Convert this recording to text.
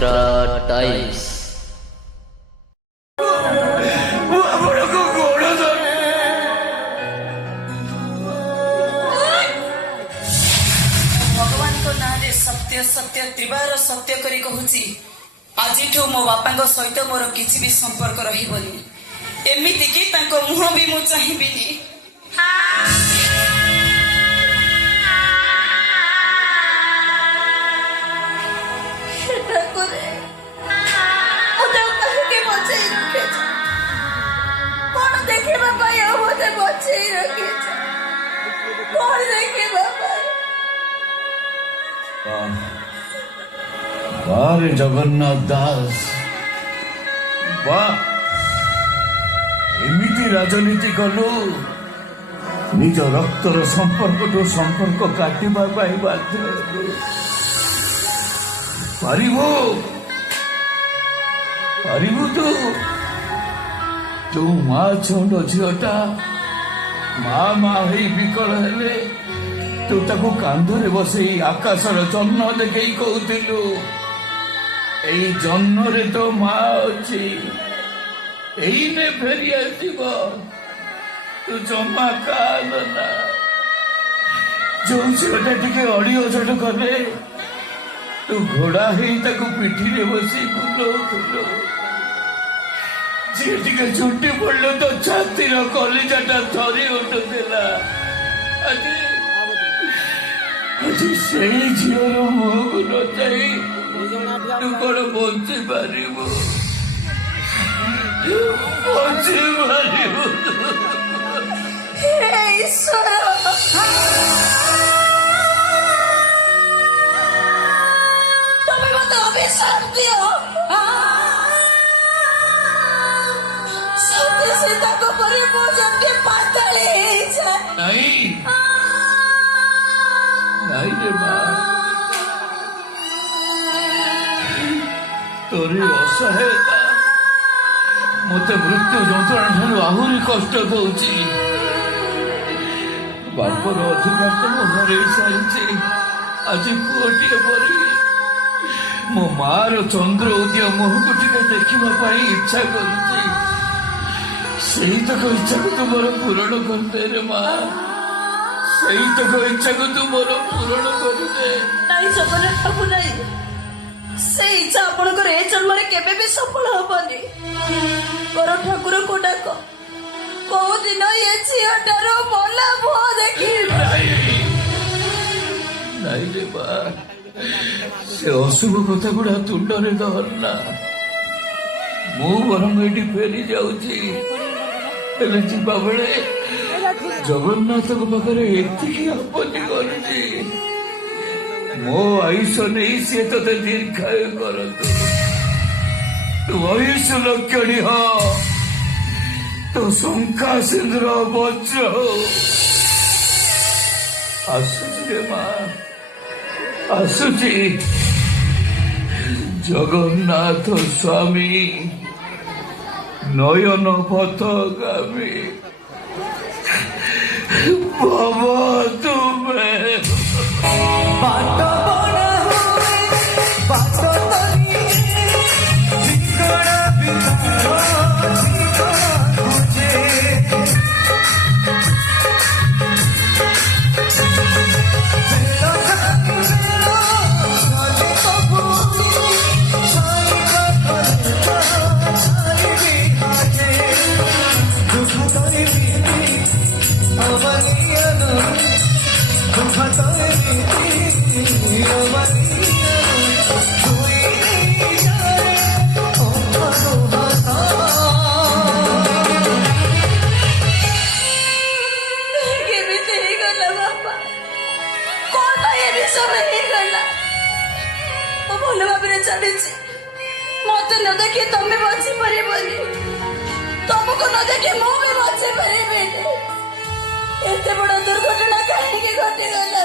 Chitra times. भगवान को नाम सत्य सत्य त्रिबार सत्य करी कहूची आज मो बापा सहित मोर किसी भी संपर्क रही एमती कि मुह भी मु चाहिबिनी। वाह जगन्नाथ दास वाह एमिति राजनीति कलु निज रक्तर संपर्क तो संपर्क काटिबा पाई बाध्य पारिबु तू माँ छंड झीटा माँ ही विकल हेले तू ताकू कांधरे बसई आकाशर जन्न देखी कहूलु এই জন্মরে তো মা ଅଛି এইনে ফেরি আসিব তু জমা কাঁদ না ଯୋଉ ଝିଅଟା ଟିକେ ଅଡିଓ ଛୋଟ କଲେ ତୁ ଘୋଡା ହେଇ ତାକୁ ପିଠିରେ ବସି ବୁଲଉଥିଲୁ ଯିଏ ଟିକେ ଛୁଟି ପଡିଲେ ତ ଛାତିର କଲିଜାଟା ଥରି ଉଠୁଥିଲା ଆଜି ସେଇ ଝିଅର ମୁହଁକୁ ନ ଚାହିଁ तू कौन बंची पारिबु हे ईश्वर तुम्हें मत अभिशाप दियो सत्य सीता को परे भोजन के पातले नहीं रे माँ तोरी असहायता मत मृत्यु जंत्रणा ठार आहरी कष्ट दौची बापर अधिकार तो मो हर सारी आज पुओटे परी मो मार चंद्र उदय मुह को टे देखा इच्छा करुच्ची इच्छा को तू मोर पूरण करदे रे माँ सही तक इच्छा को तू मोर पूरण करदे नहीं जगन्नाथ बाबू नहीं से इच्छा आपणकर ए जन्म केबे भी सफल हबनी कर ठाकुर को डाक को दिन ये झीटार मला मुह देखी नहीं रे बा से अशुभ कथा गुड़ा तुंड रे धरना मु बरम एटी फेरी जाऊची हेले जीवा बेले जगन्नाथ पाखे एतिकी आपत्ति करुची मो आयुष नहीं सी ते दीर्घायु करतु तू आयुष लक्षणी हो तो शंका सिंद्र वज्र हो आसुची माँ आसुची जगन्नाथ स्वामी नयन पथगामी बाबा तुम्हें बाटो बड़ा हुए बाटो तरी जिकड़ा बितारो जिकड़ा मुझे तेरा मेरा साले कबूली साले का करता साले भी आजे दुख तरी भी अवनियन दुख तरी ଭଲ ଭାବରେ ଚାଲିଛି ମତେ ନ ଦେଖି ତମେ ବଞ୍ଚି ପାରିବନି ତମକୁ ନ ଦେଖି ମୁଁ ବି ବଞ୍ଚି ପାରିବିନି ଏତେ ବଡ଼ ଦୁର୍ଘଟଣା କାହିଁକି ଘଟିଗଲା